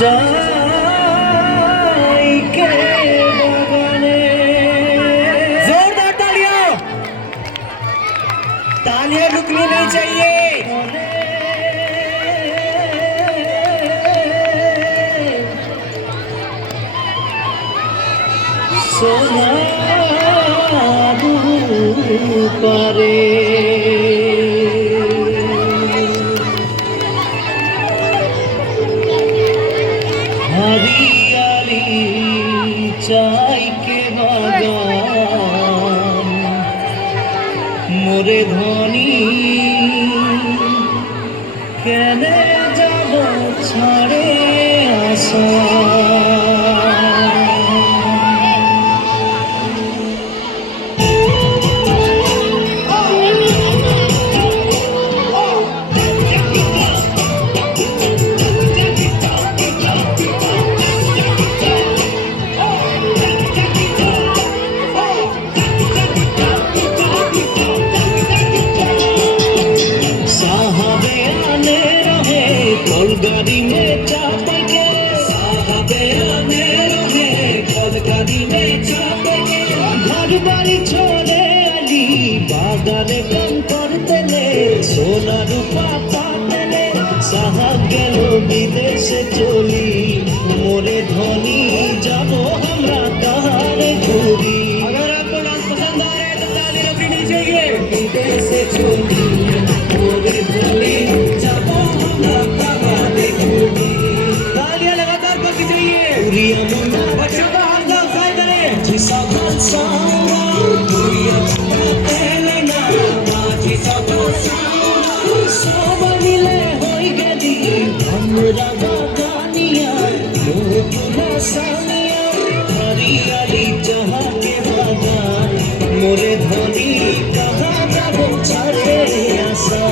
जाई के बगाने जोरदार तालियां तालियां रुकनी नहीं चाहिए सोना पारे हरियाली चाय के बागान मोरे धनी केने जाबो छाड़े आशा गाड़ी में चाप के साहबे आने रहे गाड़ी में चाप के घर बाड़ी छोड़े अली बागाने कम करते ले सोना रूपा पाते ले साहब गेलो विदेशे चली मोरे धनी जाबो हमरा कहारे घूरी अगर आपको डांस पसंद आ रहा है तो ताली रखनी नहीं चाहिए विदेशे चली मोरे धनी जाबो हमरा कहारे घूरी तालियां लगातार बजनी चाहिए पूरिया मुन्ना बच्चों का हाथ गाओ साए करे जिसा घनसावा पूरिया मुन्ना पहले ना जिसा घनसावा सब मिले होई गदी हमरा बागानिया मोहब्बत सानिया हरियाली जहां के बागान मोरे धनी कहां जाबो छाड़े आशा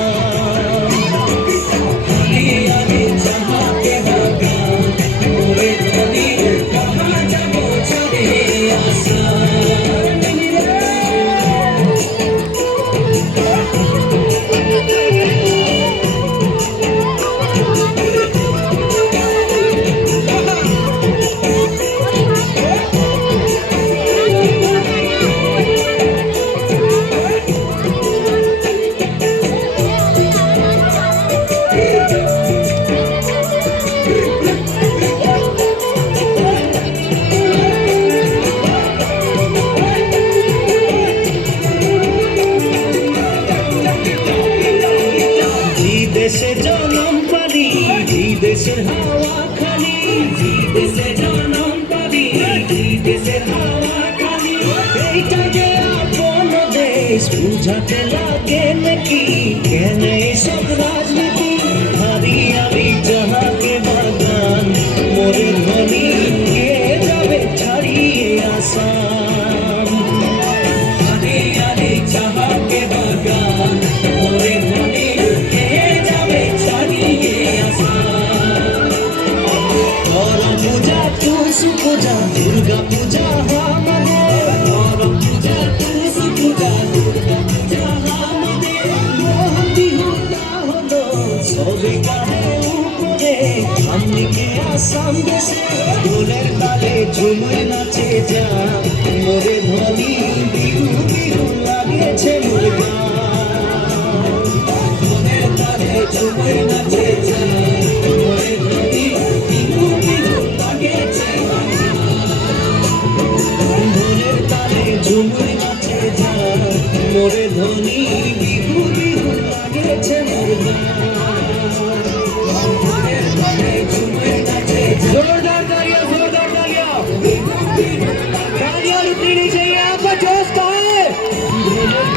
हरियाली जहां के बागान मोरे धनी कहां जाबो छाड़े आशा देशे जनम पाली देशेर हावा खाली देशे जनम पाली देशेर हावा खाली এইটা যে আপন দেশ বুঝাতে লাগে নাকি কেন এইসব রাজনীতি হরিয়ালি যাহা কে বাগান মোরে ধনী কে যাবে ছাড়িয়ে আসাম হরিয়ালি যাহা কে বাগান মোরে ধনী पूजा दुर्गा पूजा करम पूजा तुलसी पूजा दुर्गा पूजा मोहन बिहुटा हलो सबै गाने उपरे हमनिके आसाम देशे ढोलेर ताले झुमे नाचे जा मोरे धनी बिहु बिहु लागेছে मोर गान ढोलेर ताले झुमे नाचे जा मोरे धनी बिहु बिहु लागेছে ঝুমুর নাচে যা মোরে ধনী